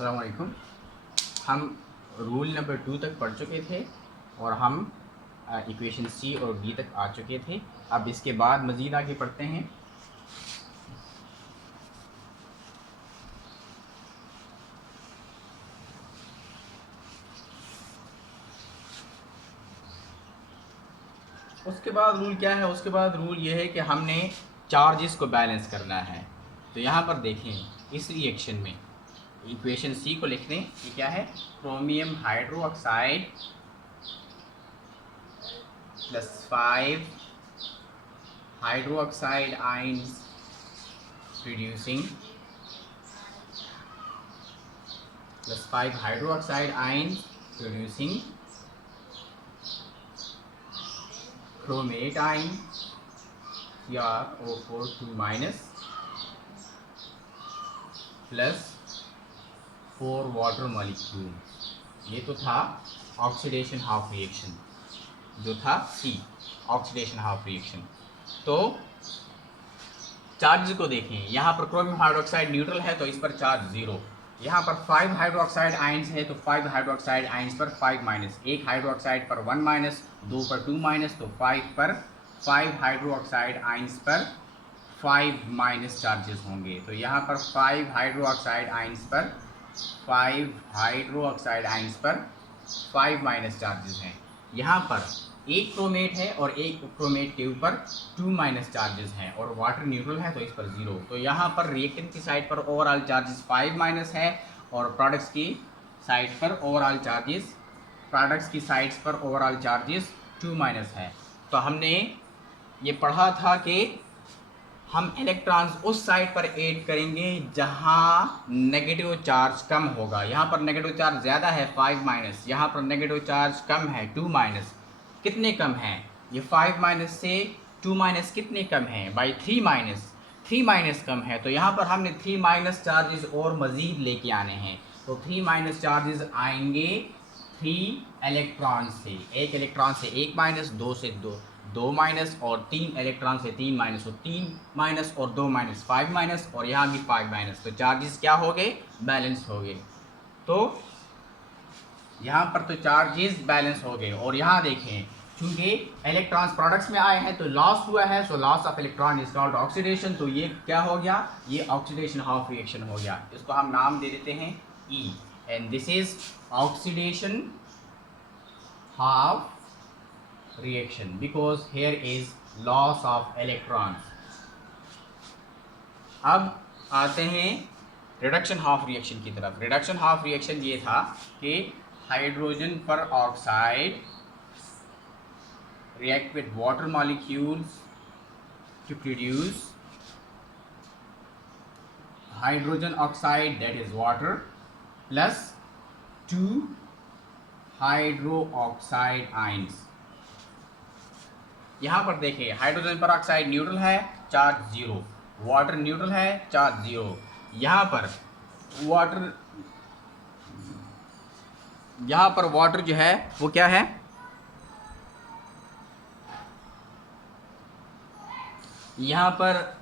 अस्सलाम वालेकुम। हम रूल नंबर 2 तक पढ़ चुके थे और हम इक्वेशन सी और डी तक आ चुके थे। अब इसके बाद मज़ीद आगे पढ़ते हैं। उसके बाद रूल क्या है? उसके बाद रूल ये है कि हमने चार्जेस को बैलेंस करना है। तो यहाँ पर देखें, इस रिएक्शन में इक्वेशन सी को लिख दें। ये क्या है? Chromium hydroxide +5 hydroxide ions producing +5 hydroxide ions producing chromate ion CrO4 2- plus 4 water molecule. ये तो था ऑक्सीडेशन हाफ रिएक्शन, जो था सी, ऑक्सीडेशन हाफ रिएक्शन। तो चार्ज को देखें, यहाँ पर क्रोमियम हाइड्रोक्साइड न्यूट्रल है तो इस पर चार्ज 0। यहाँ पर 5 हाइड्रोक्साइड आयंस है तो 5 हाइड्रोक्साइड आयंस पर 5-, एक हाइड्रोक्साइड पर 1-, 2 पर 2-, तो 5 पर 5 हाइड्रोक्साइड आयंस पर 5- चार्जेस होंगे। तो यहाँ पर 5 हाइड्रोक्साइड आयंस पर 5 चार्जेस हैं। यहाँ पर एक क्रोमेट है और एक क्रोमेट के ऊपर 2- चार्जेस हैं और वाटर न्यूट्रल है तो इस पर 0। तो यहाँ पर रिएक्टेंट की साइड पर ओवरऑल चार्जेस 5- है और प्रोडक्ट्स की साइड पर ओवरऑल चार्जेस 2- है। तो हमने ये पढ़ा था कि हम इलेक्ट्रॉन्स उस साइड पर ऐड करेंगे जहां नेगेटिव चार्ज कम होगा। यहाँ पर नेगेटिव चार्ज ज़्यादा है 5-, यहाँ पर नेगेटिव चार्ज कम है 2-। कितने कम हैं? ये 5- से 2- कितने कम हैं? बाई 3- कम है। तो यहाँ पर हमने 3- चार्जेस और मज़ीद लेके आने हैं। तो 3- चार्जेस आएंगे 3 इलेक्ट्रॉन से, एक इलेक्ट्रॉन से 1-, 2 से 2- और 3 इलेक्ट्रॉन से 3-। तो 3- और 2- 5- और यहाँ भी 5-। तो चार्जेस क्या हो गए? बैलेंस हो गए। तो यहाँ पर तो चार्जेस बैलेंस हो गए। और यहाँ देखें, चूंकि इलेक्ट्रॉन्स प्रोडक्ट्स में आए हैं तो लॉस हुआ है, so loss of electron is called oxidation. तो ये क्या हो गया? ये ऑक्सीडेशन हाफ रिएक्शन हो गया। इसको हम नाम दे देते हैं E, and this is oxidation half reaction because here is loss of electrons। अब आते हैं रिडक्शन हाफ रिएक्शन की तरफ। रिडक्शन हाफ रिएक्शन ये था कि हाइड्रोजन पर oxide react with water molecules to produce hydrogen oxide, that is water, plus 2 hydroxide ions। यहाँ पर देखिए, हाइड्रोजन पर ऑक्साइड न्यूट्रल है, चार्ज 0, वाटर न्यूट्रल है, चार्ज 0। यहाँ पर वाटर जो है वो क्या है? यहाँ पर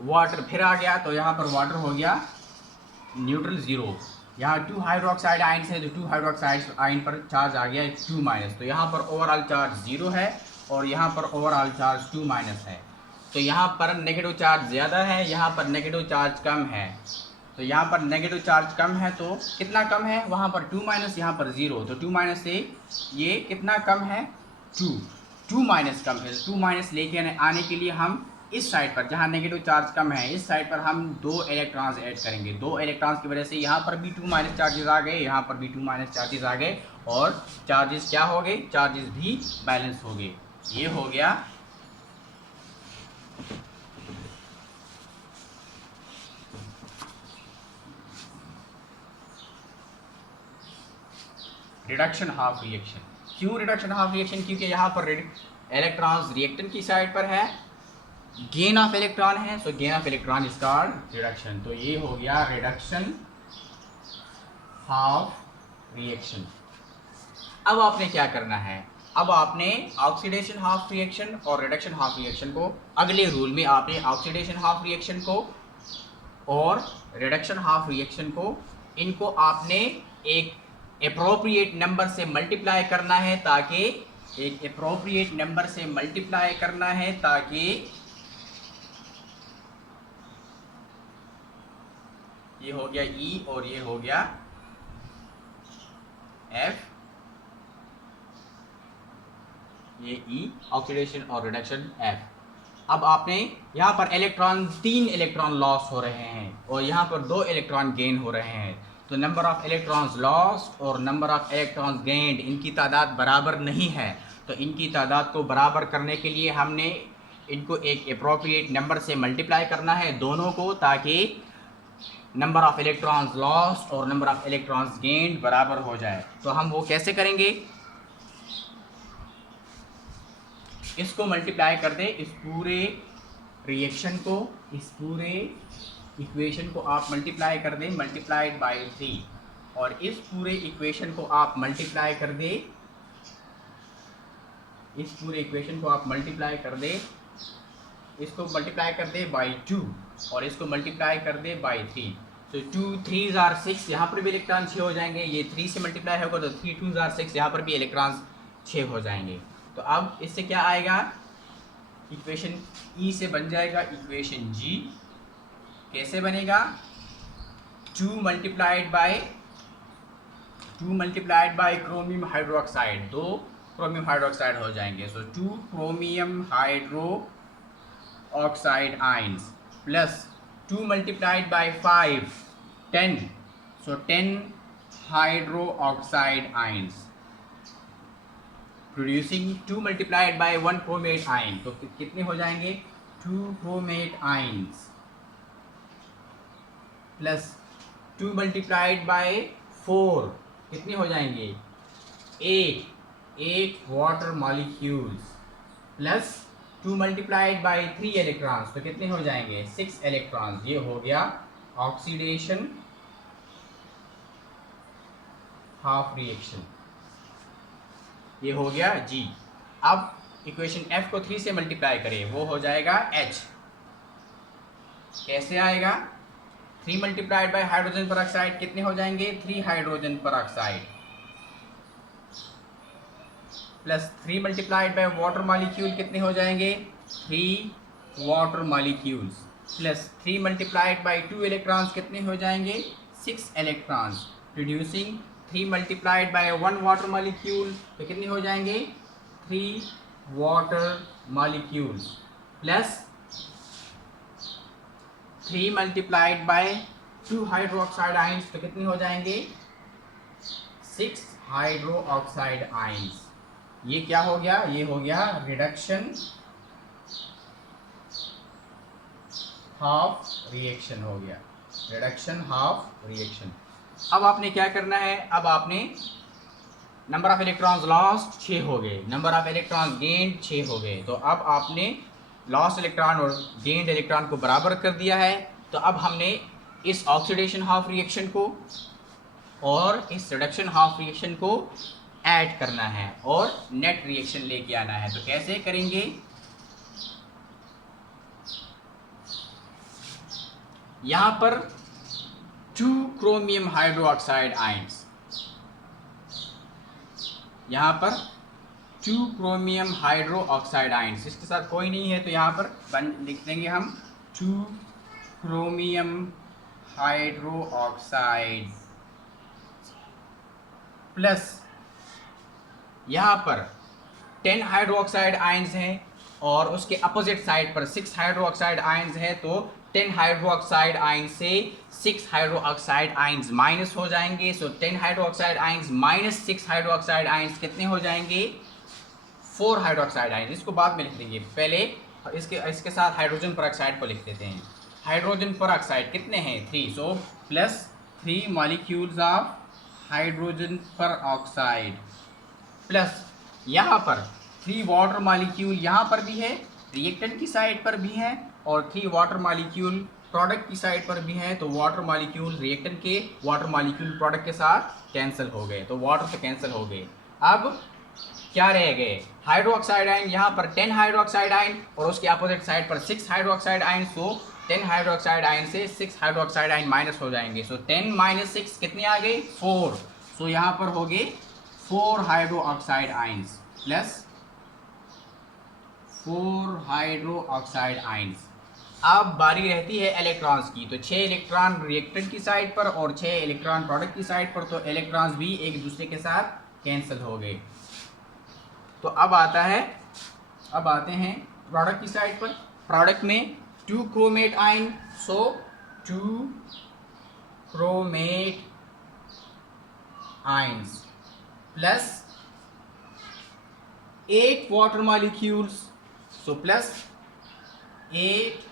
वाटर फिर आ गया, तो यहाँ पर वाटर हो गया न्यूट्रल 0। यहाँ 2 हाइड्रोक्साइड आयंस है तो 2 हाइड्रोक्साइड आयन पर चार्ज आ गया 2-। तो यहाँ पर ओवरऑल चार्ज 0 है और यहाँ पर ओवरऑल चार्ज 2- है। तो यहाँ पर नेगेटिव चार्ज ज़्यादा है, यहाँ पर नेगेटिव चार्ज कम है। तो यहाँ पर नेगेटिव चार्ज कम है तो कितना कम है? वहाँ पर 2-, यहाँ पर 0। तो 2- से ये कितना कम है? 2- कम है। 2- लेके आने के लिए हम इस साइड पर, जहाँ नेगेटिव चार्ज कम है, इस साइड पर हम 2 इलेक्ट्रॉन्स ऐड करेंगे। 2 इलेक्ट्रॉन्स की वजह से यहाँ पर भी 2- चार्जेस आ गए, यहाँ पर भी 2- चार्जेस आ गए और चार्जेस क्या हो गए? चार्जेस भी बैलेंस हो गए। ये हो गया रिडक्शन हाफ रिएक्शन। क्यों रिडक्शन हाफ रिएक्शन? क्योंकि यहाँ पर इलेक्ट्रॉन्स रिएक्टेंट की साइड पर है, गेन ऑफ इलेक्ट्रॉन है, so gain of electron is called reduction. तो ये हो गया रिडक्शन हाफ रिएक्शन। अब आपने क्या करना है? अब आपने ऑक्सीडेशन हाफ रिएक्शन और रिडक्शन हाफ रिएक्शन को, अगले रूल में आपने ऑक्सीडेशन हाफ रिएक्शन को और रिडक्शन हाफ रिएक्शन को इनको आपने एक एप्रोप्रिएट नंबर से मल्टीप्लाई करना है ताकि एक एप्रोप्रिएट नंबर से मल्टीप्लाई करना है ताकि ये हो गया E और ये हो गया F, ये E ऑक्सीडेशन और रिडक्शन F। अब आपने यहाँ पर इलेक्ट्रॉन 3 इलेक्ट्रॉन लॉस हो रहे हैं और यहाँ पर 2 इलेक्ट्रॉन गेन हो रहे हैं, तो नंबर ऑफ इलेक्ट्रॉन्स लॉस्ट और नंबर ऑफ इलेक्ट्रॉन्स गेन्ड इनकी तादाद बराबर नहीं है। तो इनकी तादाद को बराबर करने के लिए हमने इनको एक एप्रोप्रिएट नंबर से मल्टीप्लाई करना है दोनों को, ताकि नंबर ऑफ इलेक्ट्रॉन्स लॉस्ट और नंबर ऑफ इलेक्ट्रॉन्स गेन्ड बराबर हो जाए। तो हम वो कैसे करेंगे, इसको मल्टीप्लाई कर दे, इस पूरे रिएक्शन को, इस पूरे इक्वेशन को आप मल्टीप्लाई कर दें, मल्टीप्लाइड बाय 3, और इस पूरे इक्वेशन को आप मल्टीप्लाई कर दे, इस पूरे इक्वेशन को आप मल्टीप्लाई कर दे, इसको मल्टीप्लाई कर दे बाय 2 और इसको मल्टीप्लाई कर दे बाय 3। तो 2 3s are 6, यहाँ पर भी इलेक्ट्रॉन 6 हो जाएंगे, ये 3 से मल्टीप्लाई होगा तो 3 2s are 6, यहाँ पर भी इलेक्ट्रॉन 6 हो जाएंगे। तो अब इससे क्या आएगा, इक्वेशन E से बन जाएगा इक्वेशन G। कैसे बनेगा, 2 multiplied by chromium hydroxide, 2 chromium hydroxide हो जाएंगे। सो 2 chromium hydro oxide ions plus 2 multiplied by 5 10, so 10 hydro oxide ions producing 2 multiplied by 1 chromate आइन, तो कितने हो जाएंगे 2 chromate ions plus 2 multiplied by 4 कितने हो जाएंगे 8 water molecules plus 2 multiplied by 3 electrons, तो कितने हो जाएंगे 6 इलेक्ट्रॉन्स। ये हो गया ऑक्सीडेशन हाफ रिएक्शन, ये हो गया G। अब इक्वेशन F को 3 से मल्टीप्लाई करें, वो हो जाएगा H। कैसे आएगा, 3 मल्टीप्लाइड बाय हाइड्रोजन पर ऑक्साइड कितने हो जाएंगे 3 हाइड्रोजन पर oxide plus 3 multiplied by water molecule कितने हो जाएंगे 3 water molecules plus 3 multiplied by 2 electrons कितने हो जाएंगे 6 electrons producing 3 multiplied by 1 water molecule, तो कितने हो जाएंगे 3 water molecules plus 3 multiplied by 2 hydro oxide ions, तो कितने हो जाएंगे 6 हाइड्रो ऑक्साइड आइंस। ये क्या हो गया, ये हो गया रिडक्शन हाफ रिएक्शन हो गया, रिडक्शन हाफ रिएक्शन। अब आपने क्या करना है, अब आपने नंबर ऑफ इलेक्ट्रॉन्स लॉस्ट 6 हो गए, नंबर ऑफ इलेक्ट्रॉन्स गेन्ड 6 हो गए, तो अब आपने लॉस्ट इलेक्ट्रॉन और गेन्ड इलेक्ट्रॉन को बराबर कर दिया है। तो अब हमने इस ऑक्सीडेशन हाफ रिएक्शन को और इस रिडक्शन हाफ रिएक्शन को ऐड करना है और नेट रिएक्शन लेके आना है। तो कैसे करेंगे, यहाँ पर 2 क्रोमियम हाइड्रोक्साइड आइंस, यहाँ पर 2 क्रोमियम हाइड्रो ऑक्साइड आइंस, इसके साथ कोई नहीं है तो यहाँ पर लिख देंगे हम 2 क्रोमियम हाइड्रो ऑक्साइड प्लस यहाँ पर 10 हाइड्रो ऑक्साइड आइंस हैं और उसके अपोजिट साइड पर 6 हाइड्रो ऑक्साइड आइंस है, तो 10 हाइड्रो ऑक्साइड आइंस से 6 हाइड्रो ऑक्साइड आइंस माइनस हो जाएंगे। सो 10 hydro oxide ions minus 6 hydro oxide ions कितने हो जाएंगे 4 हाइड्रो ऑक्साइड आइंस। इसको बाद में लिख देंगे, पहले इसके साथ हाइड्रोजन पर ऑक्साइड को लिख देते हैं। हाइड्रोजन पर ऑक्साइड कितने हैं 3, so plus 3 molecules of hydrogen पर ऑक्साइड प्लस यहाँ पर 3 वाटर मॉलिक्यूल यहाँ पर भी है, रिएक्टेंट की साइड पर भी है, और 3 वाटर मॉलिक्यूल प्रोडक्ट की साइड पर भी है। तो वाटर मॉलिक्यूल रिएक्टेंट के वाटर मॉलिक्यूल प्रोडक्ट के साथ कैंसिल हो गए, तो वाटर से कैंसिल हो गए। अब क्या रह गए हाइड्रोक्साइड आयन, यहाँ पर 10 हाइड्रोक्साइड आयन और उसके अपोजिट साइड पर 6 हाइड्रोक्साइड आयन, सो 10 हाइड्रोक्साइड आयन से 6 हाइड्रोक्साइड आयन माइनस हो जाएंगे। सो 10 माइनस 6 कितने आ गए? 4। सो यहाँ पर हो गए 4 hydroxide ions plus 4 hydroxide ions. अब बारी रहती है इलेक्ट्रॉन्स की। तो 6 इलेक्ट्रॉन रिएक्टेंट की साइड पर और 6 इलेक्ट्रॉन प्रोडक्ट की साइड पर, तो इलेक्ट्रॉन्स भी एक दूसरे के साथ कैंसिल हो गए। तो अब आते हैं प्रोडक्ट की साइड पर। प्रोडक्ट में 2 क्रोमेट आयन, सो 2 chromate ions plus 8 water molecules, so plus 8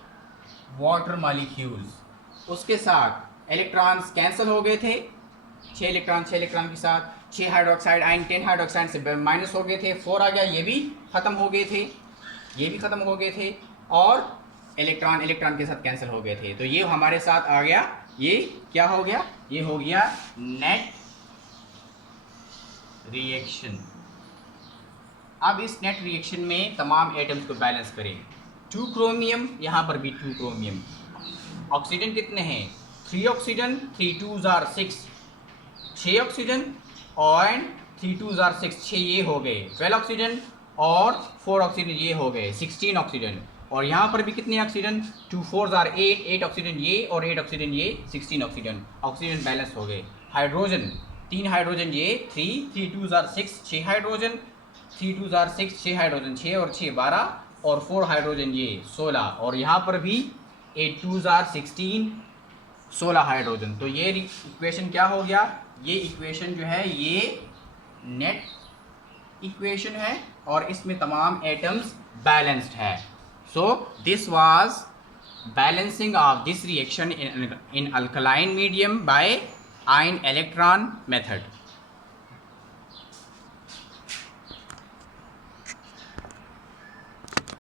water molecules. उसके साथ इलेक्ट्रॉन्स कैंसिल हो गए थे, 6 इलेक्ट्रॉन के साथ 6 हाइड्रोक्साइड आयन 10 हाइड्रोक्साइड से माइनस हो गए थे, 4 आ गया, ये भी ख़त्म हो गए थे, और इलेक्ट्रॉन के साथ कैंसिल हो गए थे। तो ये हमारे साथ आ गया, ये क्या हो गया? ये हो गया नेट रिएक्शन। अब इस नेट रिएक्शन में तमाम एटम्स को बैलेंस करें। 2 क्रोमियम, यहाँ पर भी 2 क्रोमियम। ऑक्सीजन कितने हैं? 3 ऑक्सीजन, 3 2s are 6, 6 ऑक्सीजन और 3 2s are 6, 6 ये हो गए। 12 ऑक्सीजन और 4 ऑक्सीजन ये हो गए, 16 ऑक्सीजन। और यहाँ पर भी कितने ऑक्सीजन? 2 4s are 8, 8 ऑक्सीजन ये और 8 ऑक्सीजन ये, 16 ऑक्सीजन। ऑक्सीजन बैलेंस हो गए। हाइड्रोजन, 3 हाइड्रोजन ये 3, 3 2s are 6, 6 hydrogen, 3 2s are 6, 6 hydrogen, 6 और 6 12, और 4 हाइड्रोजन ये 16, और यहाँ पर भी 8 2s are 16, 16 हाइड्रोजन। तो ये इक्वेशन क्या हो गया? ये इक्वेशन जो है ये नेट इक्वेशन है और इसमें तमाम एटम्स बैलेंस्ड है। So this was balancing of this reaction in alkaline medium by ion electron method.